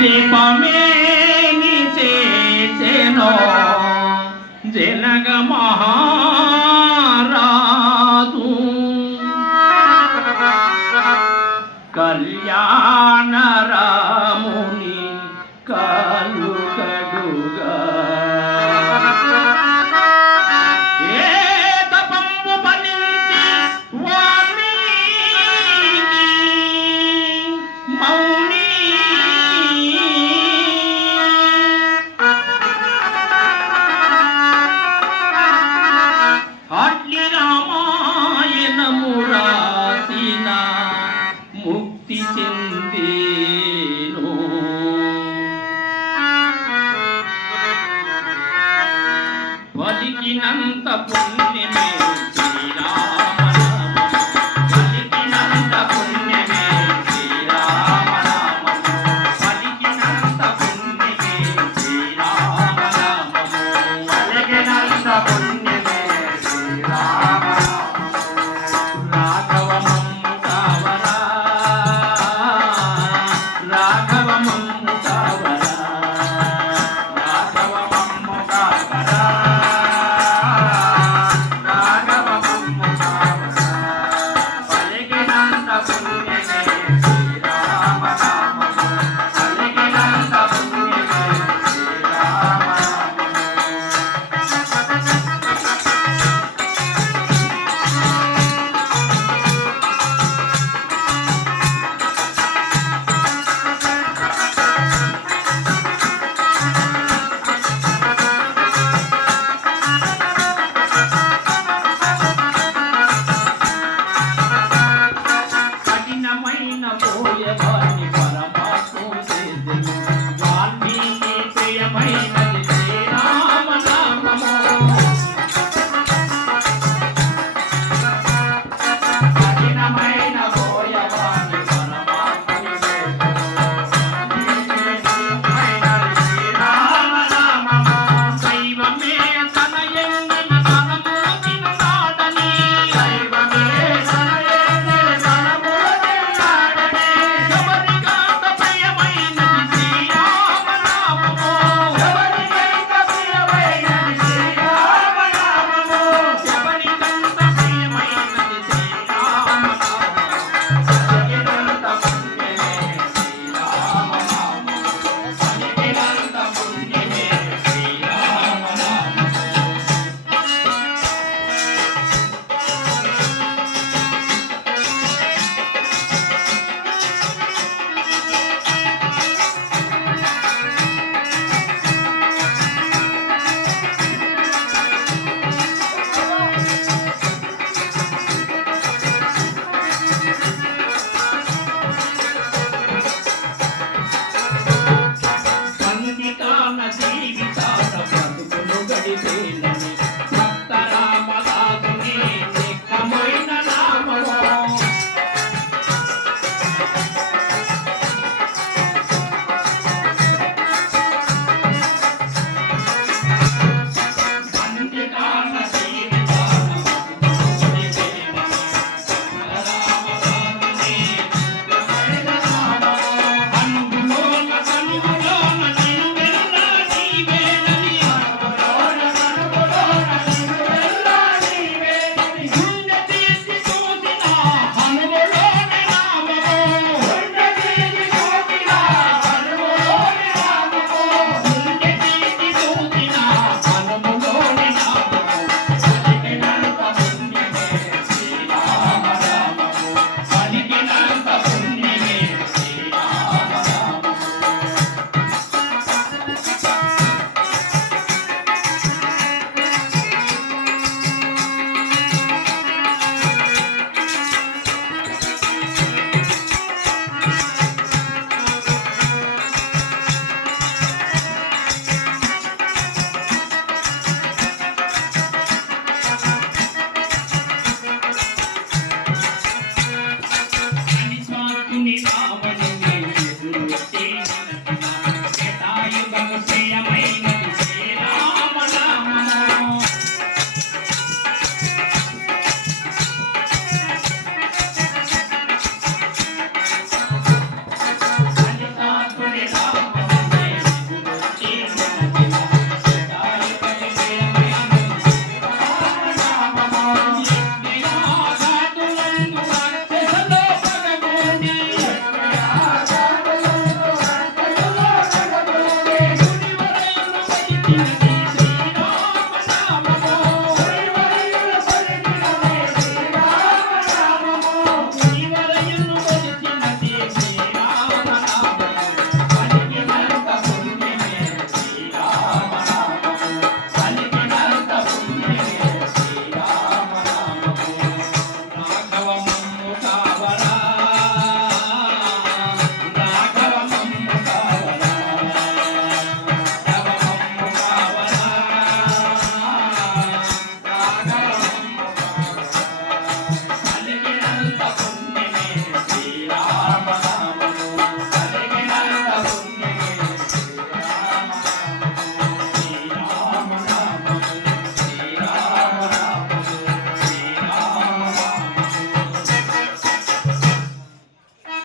దీపమేమి చేసెనో. జనగ మహారాజు. కళ్యాణ పలికినంత